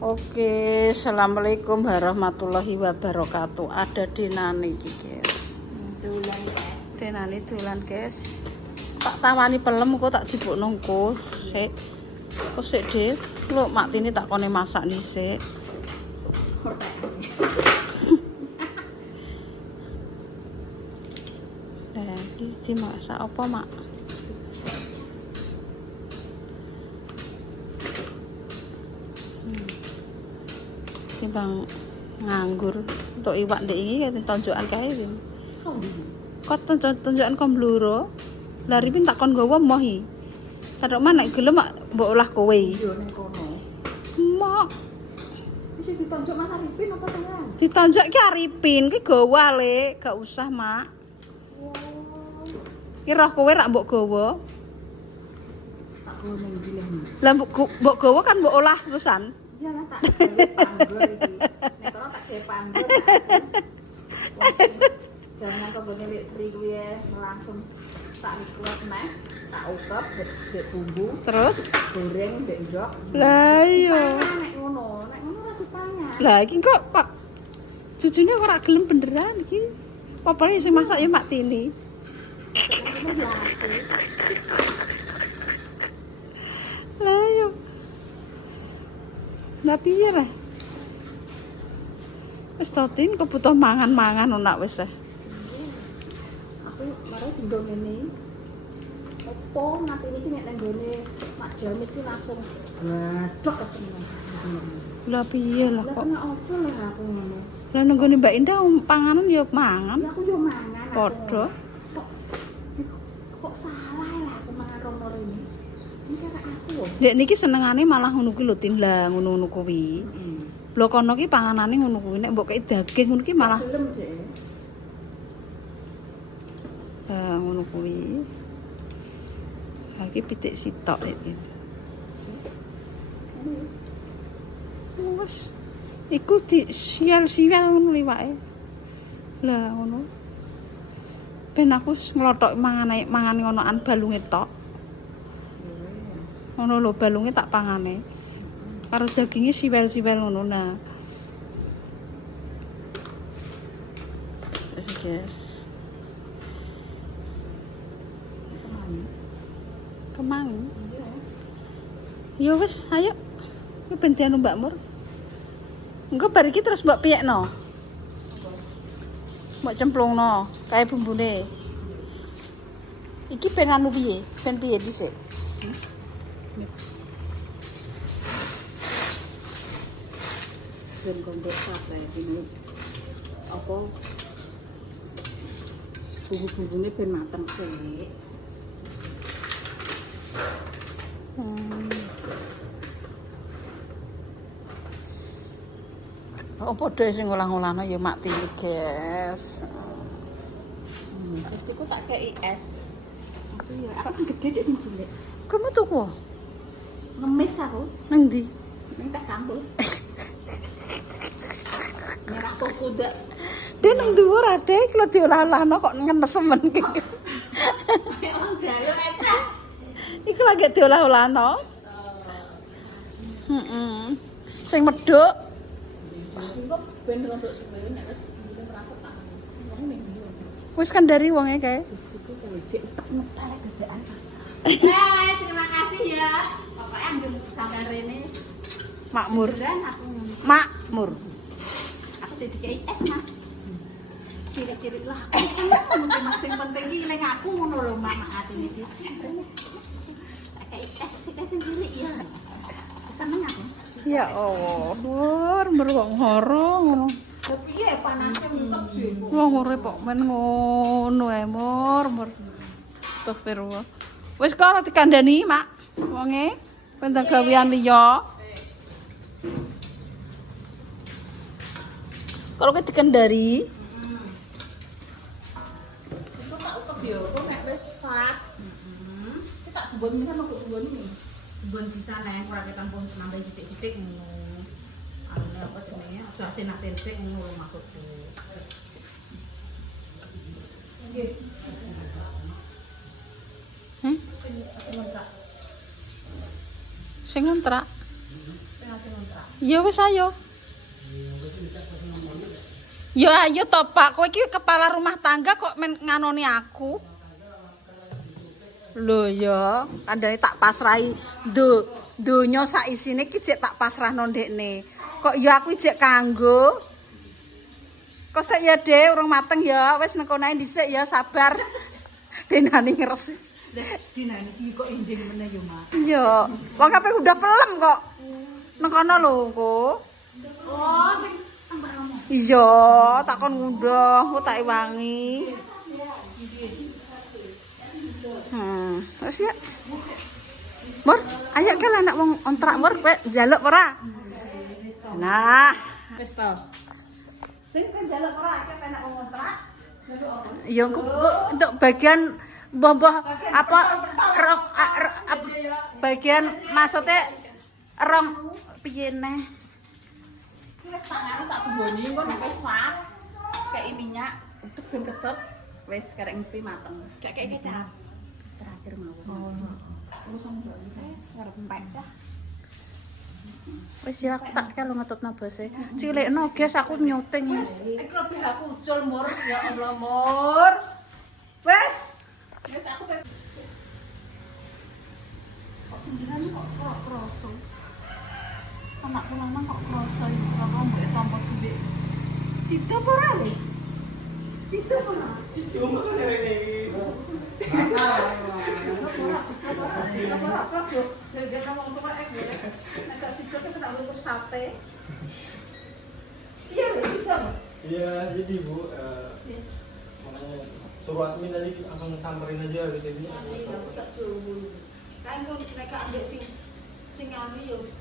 Oke, assalamualaikum warahmatullahi wabarakatuh. Ada Denani iki, guys. Dolan guys. Denani dolan, guys. Tak tawani pelem kok tak jipuk nungku. Sik. Kok sik, Dik. Lho, mak tini tak kone masak dhisik. Nah, iki masak apa, Mak? Bang nganggur untuk iwak ndek iki kaya tonjokan kae iki. Kok tonjokan kon bluro. Lah ripin tak kon nggawa moh iki. Kadok mana gelem mbok olah kowe. Yo ning kono. Mok Wis ditonjok Mas Arifin apa sampean? ditonjok ki Arifin ki gawa le, gak usah, Mak. Ki roh kowe rak mbok gawa. Tak kono ning ndi leh. Lah mbok gawa kan mbok olah terusan. Iya lah tak gawe panggur iki. Nek kono tak gawe panggur. Jangan kok gone lek Sri kuwi langsung tak request neh, tak ukep dek bumbu, Terus goreng dek ndok. lah iya. Nek ngono ora dipangan. Lah iki kok Pak cucune ora gelem beneran iki. Papane sing masak ya Mak Tini. Lah iya. Lah piye lah? Wis totin kok butuh mangan-mangan nak wis. Aku mare dindong ngene. Opo mati niki nek nang gone Mak Jamis iki langsung badhok kesenengan. Lah piye lah Lah kok? kena opo lah aku ngono. Lah nenggone Mbak Indah panganan ya mangan. Lah aku yo mangan. aku Padha. ngono. Kok salah lah aku mangan rono ini. Ini karena aku. Dek niki senengane malah ngono kuwi lho Tin. Lah ngono-ngono kuwi. Lho kono ki panganane ngono kuwi nek mbok kei daging ngono ki malah Gelem deh. ngono kuwi. Ha iki pitik sitok iki. Wes. Iku di sial-sial ngono liwake. Lah ngono. Ben aku nglothok mangane ngonoan balunge tok. Ngono lho balunge tak pangane. Karo daginge siwel-siwel ngono nah. Wes guys. Kemang. Yo wis, ayo. Iki ben dianu Mbak Mur. Engko bar iki terus mbok piyekno. Mbok cemplungno kae bumbune. Iki ben anu piye? Ben piye dhisik? Ben kondok sate iki. Apa? Bumbu-bumbune ben mateng sik. Oh padha sing ngolah-ngolahno ya Mak Tini, guys. Pastiku tak kei es. Aku ya, aku sing gede dek sing cilik. Kamu tuku Ngemis aku nang ndi? ning teh kampung. Merah tuku dak. Dia nang dhuwur ade iki lho diolah-olahno kok ngenes men iki. Wong jalu eta. Iki lagi diolah-olahno. Sing medhuk. Kok ben untuk suwe nek wis merasa tak. Wong ning ndi. Wis kan dari wonge kae. Pastiku kowe cek utek-utek lek dadakan pasar. Terima kasih ya. Pokoknya ambil sampai Rene Makmur. beneran aku Makmur. aku jadi kayak es mak cilik-cilik lah aku seneng mungkin sing penting iki ning aku ngono lho mak ati iki kayak es sing cilik ya seneng aku Ya Allah, mur kok ngoro ngono. tapi ya panasnya mentok sih Wong urip kok men ngono ae mur. Astagfirullah. Wis kok ora dikandani, Mak. Wonge penting gawean liya. Kalau ke dikendari, itu tak utek yo kok nek wis sak tak bumbon kan kok bumbon ini bumbon sisa nek ora ketampung nambah sithik-sithik ngono ane apa jenenge aja asin-asin sik ngono lho maksudku nggih sing ngontrak. sing ngontrak. Ya wis ayo. Ya ayo to Pak, kowe iki kepala rumah tangga kok men nganoni aku. Lho ya, kandhane tak pasrahi donya sak isine iki jek tak pasrahno ndekne. Kok ya aku jek kanggo. Kok sik ya Dek, urung mateng ya. Wis nengko nae dhisik ya, sabar. Denani ngeres. Dinane iki kok enjing meneh yo, Mak. Iya, wong kabeh udah pelem kok. Nang kono lho, Ko. Oh, sing tambah kamu. Iya, takon ngundang, kok tak iwangi. Terus ya. Mur, ayo kan anak wong kontrak mur kowe njaluk ora? Nah, Wis to. sing kowe njaluk ora akeh anak wong kontrak? Njaluk apa? Iya, untuk bagian mbah-mbah apa bagian maksudnya rong piye neh? Wis tangan tak boni engko nek wis sat kei minyak untuk ben keset wis karek ngipi mateng. Gak kei kecap. Terakhir mau. Terus mbok iki arep empek cah. Wis ya aku tak kelo ngetutno bose. Cilikno guys aku nyuting wis. Iki lebih aku ucul mur ya Allah mur. Wes. Wes aku kok beneran kok kroso. Anakku lanang kok kroso iki karo mbok tampa gede. Situ apa ora? Situ apa ora? Situ makane rene iki. Iya, jadi Bu, makanya suruh admin tadi langsung samperin aja di sini.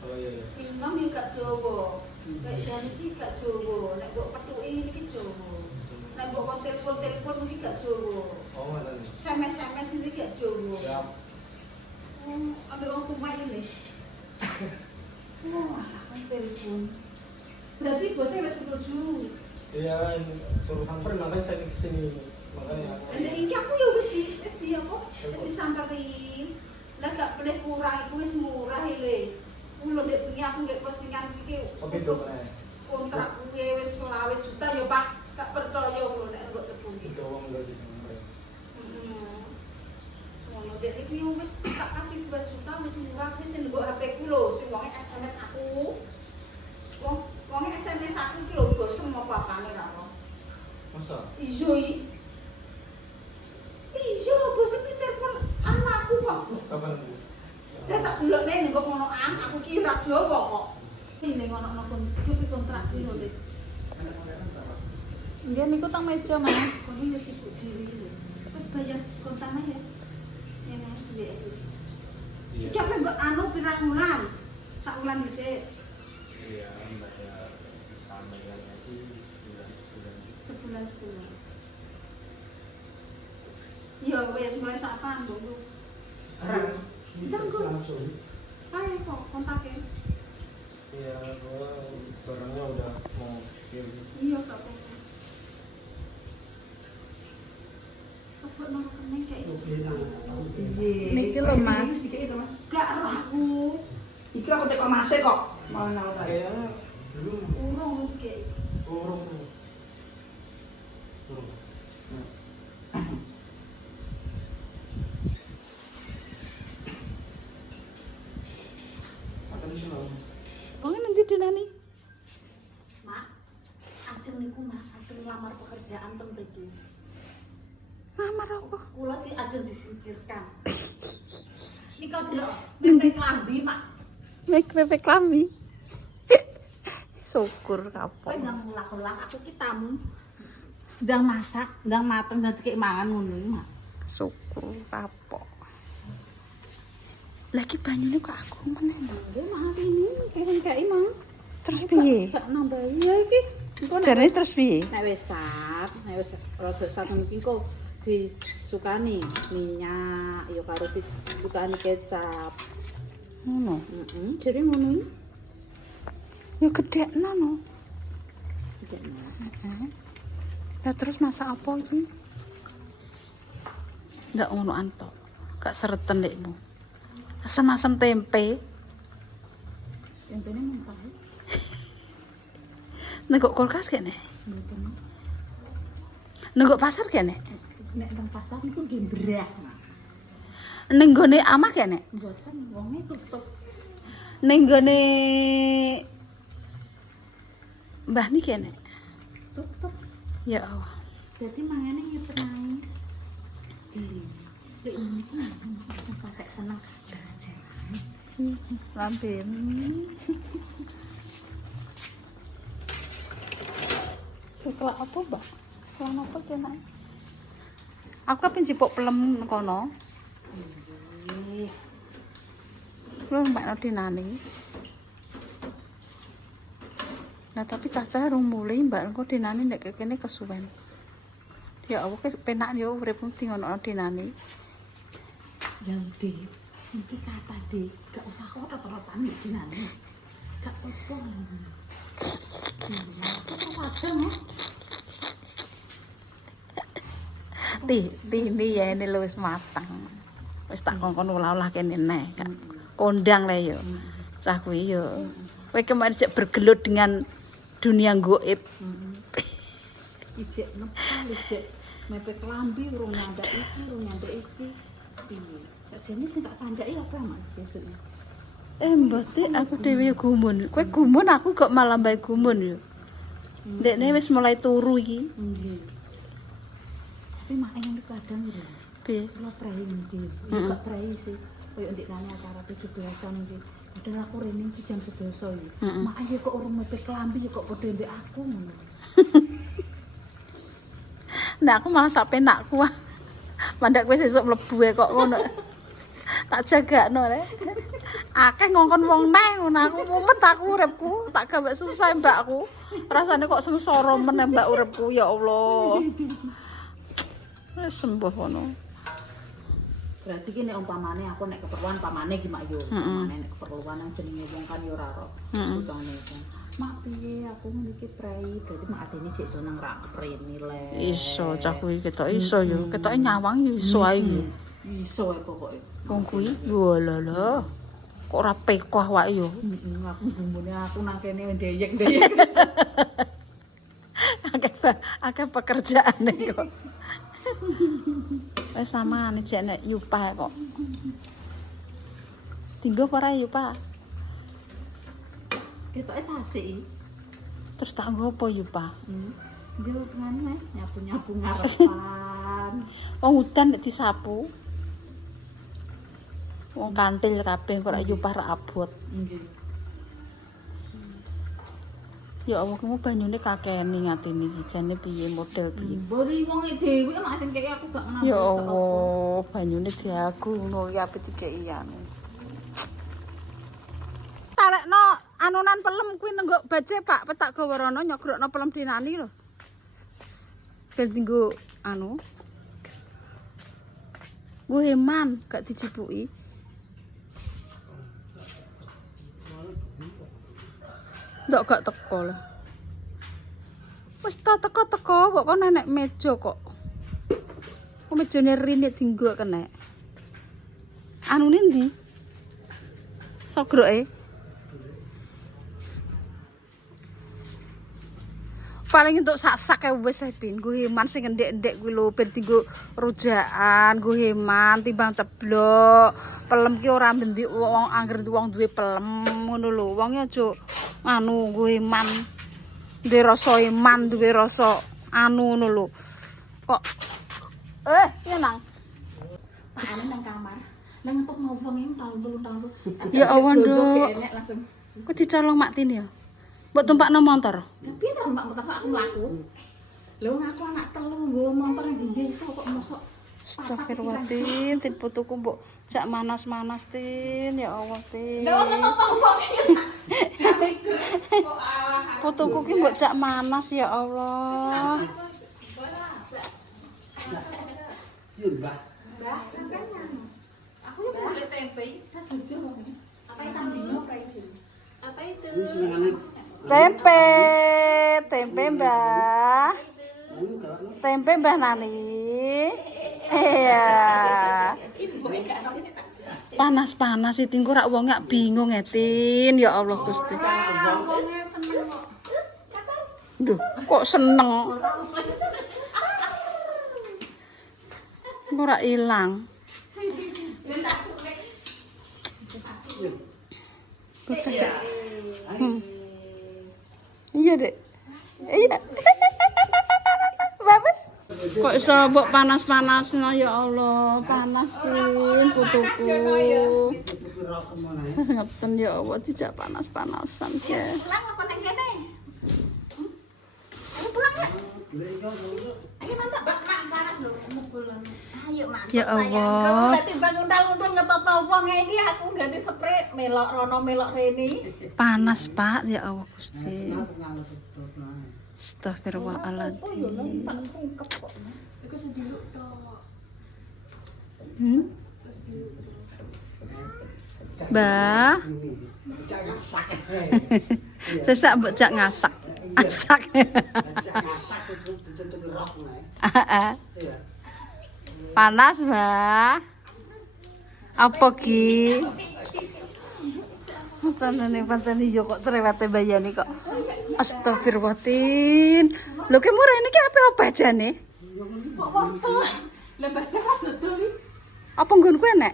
Oh iya. Sing nom yo gak Jawa. Nek jane sih gak Jawa. Nek mbok petuki iki Jawa. Nek mbok kon telepon iki gak Jawa. Oh, ngoten. SMS iki gak Jawa. Siap. Ambil wong kumai ini. Wah, kan telepon. Berarti bosnya wis setuju. Iya, suruh samperin makanya saya ke sini. Makanya Nek iki aku yo wis di apa? Disamperin. Lah gak boleh kurang, iku wis murah ile. Kulo ndek bengi aku nggih postingan iki. Oke, Dok. Kontrak kuwi wis 20 juta ya Pak. Gak percaya kulo nek mbok cepuki. Itu wong enggak di sini. Ngono dek iki wis tak kasih 2 juta wis murah wis sing nggo HP ku lho, sing wonge SMS aku. Wonge SMS aku ki lho bosem apa apane ra ono. Masa? Ijo iki. Ijo bosem iki telepon anakku kok. Kapan, Bu? Saya tak delokne nggo ngonoan, aku ki ra Jawa kok. Ini ngono kontrak iki lho, Dik. Nggih niku tang meja, Mas. Kono yo sibuk dhewe lho. Wis bayar kontraknya ya. Ini duit. Iya. Iki apa mbok anu pirang wulan? Sak wulan dhisik. Iya, bayar sama bayarnya sih bulan. Sebulan. Iya, wis mulai sapan dulu. Langsung. Ayo kok kontake. Iya, gua barangnya udah mau kirim. Iya, gak apa-apa. Apa nang rekening kayak Niki lho, Mas. gak roh aku. Iki aku teko mase kok. Malah nang tak. Kayaknya belum. Urung iki. Urung. Wong nanti denani. Mak, ajeng niku Mak, ajeng lamar pekerjaan teng mriki. Lamar apa? Kula di ajeng disingkirkan. Nika delok mepek klambi, Mak. Mek pepe klambi. Syukur Kowe kapok. ndang ulah-ulah aku ki tamu. Ndang masak, ndang mateng dadi kek mangan ngono iki, Mak. Syukur kapok. Lagi banyune kok aku meneh. Nggih, Mak ini kayak Mang. Terus piye? Gak nambah ya iki. Engko nek Jarane wis- terus piye? nek wis sat, nek wis rada sat iki engko disukani minyak ya karo disukani kecap. Ngono. Jadi ngono iki. Ya gedekno no. Tidak mau. Lah terus masak apa iki? Ndak ngono antok. Gak sereten lekmu. Asam-asam tempe. Tempene mentah. Nego kulkas kene. Mboten. Nego pasar kene. Nek nang pasar niku nggih brah. Ning gone amah kene. Mboten wonge tutup. Ning gone Mbah ni kene. Tutup. Ya Allah. Dadi mangane nyetenai. Lek niku pakai seneng jalan-jalan. Lampin. Kelak apa, Mbak? Kelak apa kene? Aku kapin sipuk pelem kono. Kuwi Mbak Nodinani. Nah tapi cacah rung mulih Mbak Nodinani nek kene kesuwen. Ya Allah penak yo urip mung ngono Nodinani. Ya udah, nanti kata deh, gak usah kok rata-rata nih dinani, gak apa-apa. Itu padang ya. Tini ya ini wis matang. Wis tak kongkon ulah-ulah kene neh. Kondang le yo. Cah kuwi yo. Kowe kemarin sik bergelut dengan dunia gaib. Ijek nepal, ijek mepet kelambi, urung nyandak iki, urung nyandak iki. Piye? Sakjane sing tak candaki apa Mas besoknya? Mboten aku dhewe yo gumun. Kowe gumun aku kok malah mbae gumun yo. Ndekne wis mulai turu iki. Nggih. Tapi mak ngene kadang lho. Piye? Kula prei niki. Ya gak prei sih. Kayak ndekane acara 17-an iki. Padahal aku rene iki jam 11 iki. Mak ayo kok urung mepet kelambi kok padha mbek aku ngono. Nah aku malah sak penakku. Mandak kowe sesuk mlebu kok ngono. Tak jagakno rek. Akeh ngongkon wong neh ngono aku mumet aku uripku, tak gawe susah mbakku. Rasane kok sengsara men mbak uripku ya Allah. Wis sembuh ngono. Berarti ki nek umpamane aku nek keperluan pamane ki mak yo. Pamane nek keperluan nang jenenge wong kan yo ora ora. Utane itu. Mak piye aku niki prei, berarti mak adene sik iso nang rak prene le. Iso cah kuwi ketok iso yo. Ketoke nyawang yo iso ae yo. Iso ae pokoke. Wong kuwi lho. Kok ora pekoh awake yo. Aku gumbune aku nang kene ndeyek-ndeyek. Akeh pekerjaane kok. Wis samane jek nek Yupa kok. Tinggo apa ora Yupa? Ketoke tasik. Terus tak nggo apa Yupa? Yo ngene nyapu-nyapu ngarepan. Wong udan nek disapu. Wong kantil kabeh kok ora Yupa ra abot. Nggih. Ya Allah kamu banyune kakene ngatine iki jane piye model piye. Bari wonge dhewe mak sing kaya aku gak kenal. Ya Allah banyune diaku ngono ya apik dikeki anu. Tarekno anunan pelem kuwi nenggok baje Pak petak gawa rono nyogrokno pelem dinani lho. Ben dinggo anu. Gue heman gak dicipuki. Ndok gak teko lho. Wis ta teko-teko kok nenek meja kok. Kok mejane rinit dinggo kena. Anune ndi? Sogroke. Paling untuk sak-sak kae wis ae ben nggo heman sing endek-endek kuwi lho ben dinggo rujakan, nggo heman timbang ceblok. Pelem ki ora mbendi wong angger wong duwe pelem ngono lho. Wong aja anu nggo heman. Duwe rasa iman, duwe rasa anu ngono lho. Kok piye nang? Pakane nang kamar. Lah ngetok ngomong iki tahun. Ya Allah, Nduk. Enek langsung. Kok dicolong mak tini ya? Mbok tumpakno motor. Ya piye to Mbak motor aku mlaku. Lho aku anak telu nggo motor nang desa kok mosok Astagfirullahaladzim, tin putuku mbok jak manas-manas tin, ya Allah tin. Putuku ki mbok jak manas ya Allah. Yun ba? Mbak, sampean aku yo boleh tempe. Apa itu dino price? Apa itu? Ini senengannya. Tempe Mbah. Tempe Mbah Nani. Iya. Panas-panas Tin kok rak wong gak bingung Tin. Ya Allah Gusti. Wongnya seneng kok. Duh, kok seneng. Ora ilang. Bocah. Iya, Dek. Iya. Bagus. Kok iso mbok panas-panasno ya Allah, panas Tin putuku. Ngeten ya Allah dijak panas-panasan ya. Pulang apa nang kene? Ayo pulang, Mak. Ayo mantap, Mak panas lho, mukulan. Ayo mantap. Ya sayang. Allah. Kamu nanti bangun undang-undang ngetoto wong ini aku ganti spray melok rono melok rene. Panas, Pak. Ya Allah Gusti. Astagfirullahaladzim. Oh yo nang tak rungkep kok. Iku sejiluk tok. Mbah. Sesak mbok jak ngasak. Masak. Panas, Mbah. Apa ki? Pancen yo kok cerewete bayane kok. Astagfirullah Tin. Lho ki murah niki apa jane? Kok wortel. Lah baca ra dodol iki. Apa nggonku enek?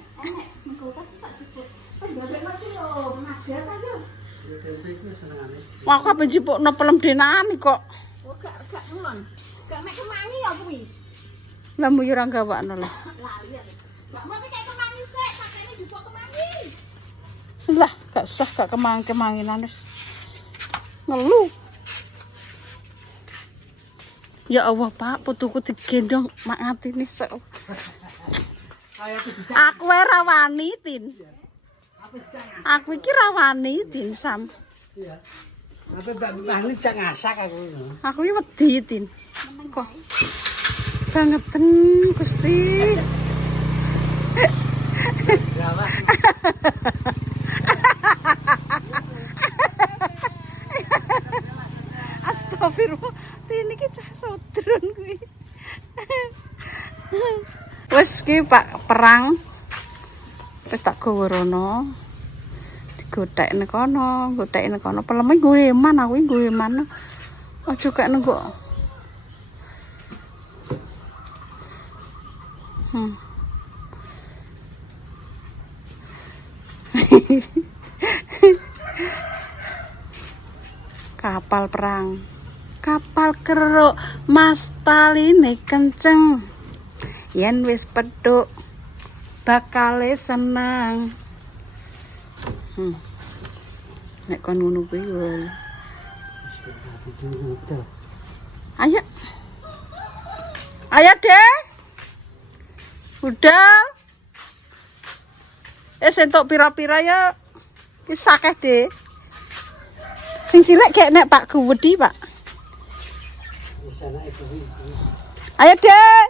Engko kan tak cukup. Ndadek mati yo magar ta yo. Wah, aku apa jipukno pelem denani kok. Oh gak ngulon. Gak mek kemangi ya kuwi. Lah mu yo ora gawakno lah. Lali ya. Gak mau kayak kemangi sik, sakene jupuk kemangi. Lah, gak sah gak kemanginan wis. Ngelu. Ya Allah, Pak, putuku digendong mak ngatine sik. Aku ora wani, Tin. Aku iki ra wani, Tin Sam. Iya. Apa Mbak ini cak ngasak aku. Aku iki wedi, Tin. Kok bangeten Gusti. Astagfirullah, Tin iki cah sodron kuwi. Wes ki Pak perang. Wis tak gawa rono. Digothekne kono, gothekne kono. Peleme nggo eman aku nggo eman. Aja kek nenggo. Kapal perang, kapal keruk, mas taline kenceng, yen wis pedhuk bakale seneng. Nek kon ngono kuwi lho. Ayo. Ayo, Dek. Udah. Entuk pira-pira ya. Wis akeh, Dek. Sing cilik kayak nek Pak Guwedi, Pak. Ayo, Dek.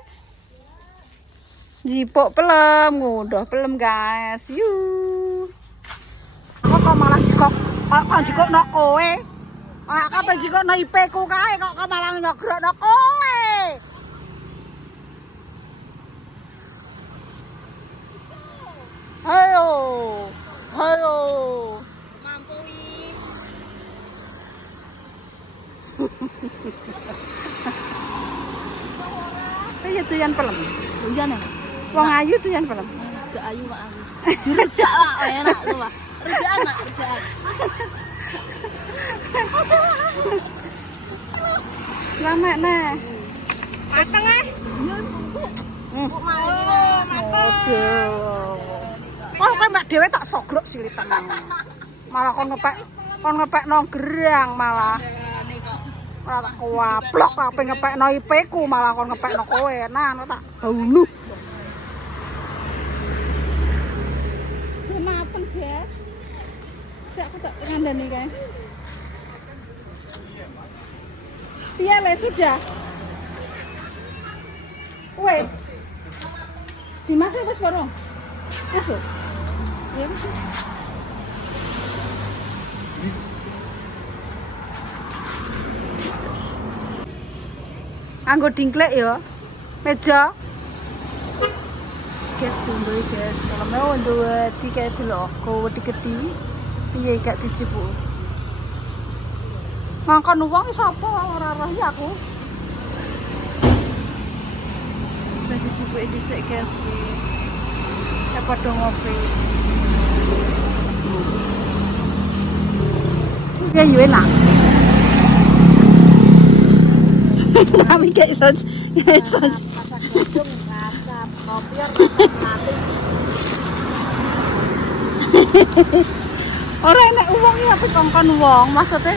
Jipuk pelem, ngunduh pelem, guys. Yuk. Aku kok malah jikok nok kowe. Ora kabeh jikok nok IP ku kae kok malah nyogrok nok kowe. Ayo. Ayo. Mampu iki. Kaya doyan pelem. Doyan ya? Wong ayu doyan pelem. Gak ayu mak aku. Direjak Pak, enak lho Pak. Rejaan Mak, rejaan. Lamek nih. Mateng ah. Kok mau mateng. Oh, kayak Mbak Dewe tak sogrok silitan. Malah kon ngepek nang gerang malah. Ora tak kuaplok ape ngepekno IP ku malah kon ngepekno kowe. Nah, tak haulu. Mateng, Guys. Sik aku tak ngandani kae. Iya, Le, sudah. Wes. Dimasak wis bareng. Wis. Ya wis. Anggo dingklek ya. Meja. guys dulu guys. Kalau mau dua tiga itu loh, kau gede, iya gak dicipu. Makan uang siapa orang-orang ya aku. Lagi cipu ini sih guys. Siapa dong ngopi? Ya enak. Kami kayak saja, kayak saja. Rasa kopi rasa mati. Orang enak uang ya tapi kongkon uang maksudnya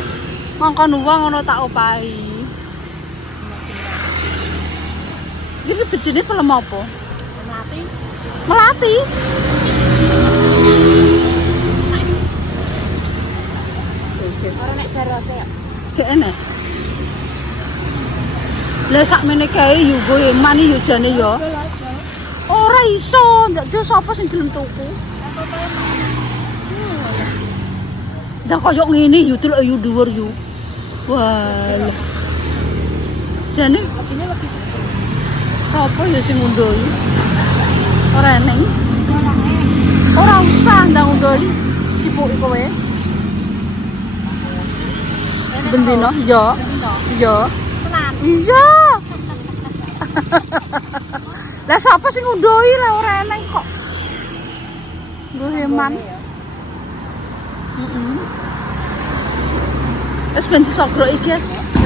ngongkon uang ono tak opahi. Ini bejine film apa? Mati. Melati. Orang nek jarate ya. Gak enak. Lah sakmene kae yo gue mani yo jane yo. Ora iso, ndak yo sapa sing gelem tuku. Dah koyo ngene yo delok yo dhuwur yo. Wah. Jane Kopinya lagi sapa yo sing ngundoi? Ora eneng. orangnya. Ora usah ndang ngundoi. Sibuk kowe. Bendino yo. Yo. Tenan. Iya. Lah sapa sing ngundoi lah ora eneng kok. Nggo heman. Heeh. Wis ben disogro iki, guys.